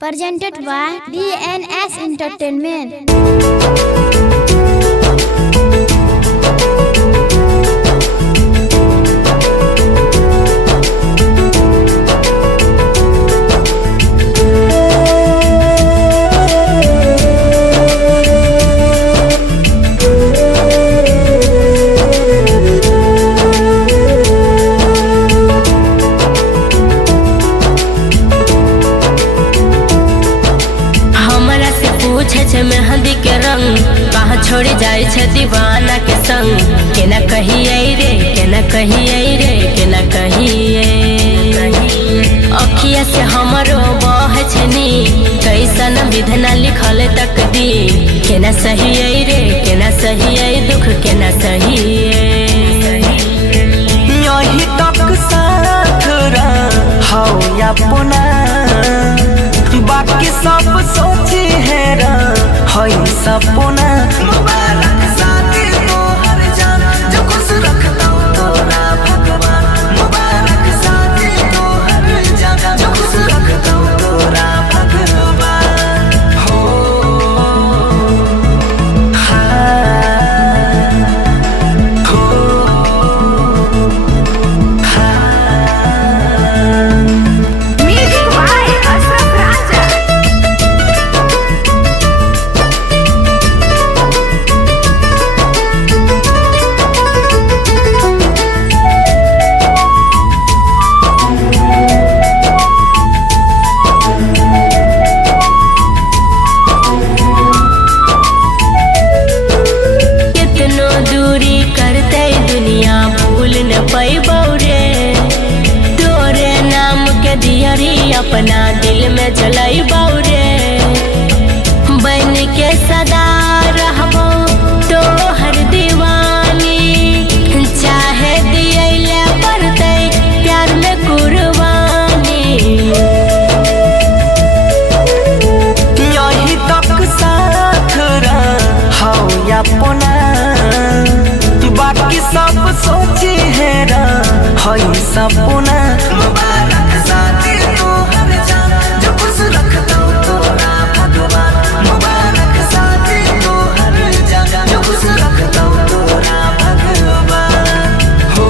Presented by DNS Entertainment. मेहंदी के रंग कहाँ छोड़ी जाए छे दीवाना के संग केना कहिए रे केना कहिए रे केना कहिए अखिया से हमरो बह छनी कैसन विधना लिखल तकदी केना सहिए रे केना सहिए दुख केना सहिए यही तक साथ रहो या पुना बाकी सब सोची है हई सपना मुबारक शादी तोहर जान जो खुश रखता तोरा भगवान मुबारक शादी तोहर जान जो खुश रखता तोरा भगवान हो अपना दिल में जलाई बाउरे बन के सदा रहबो तो हर दीवानी चाहे दियले पड़ते प्यार में कुर्बानी यही तक साथ रहो या पुना बाकी सब सोची है हई सपना मुबारक शादी तोहर जान जो खुश रखता तोरा भगवान मुबारक शादी तोहर जान जो खुश रखता तोरा भगवान हो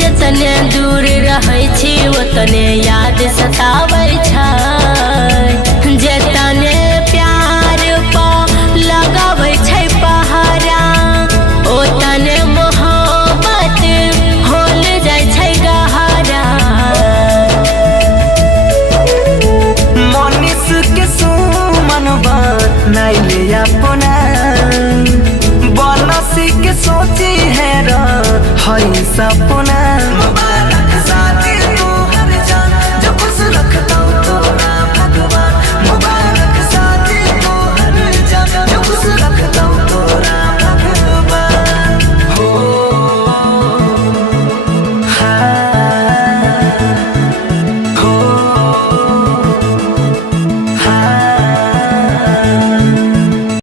जतने दूर रहे छी ओतने याद सताव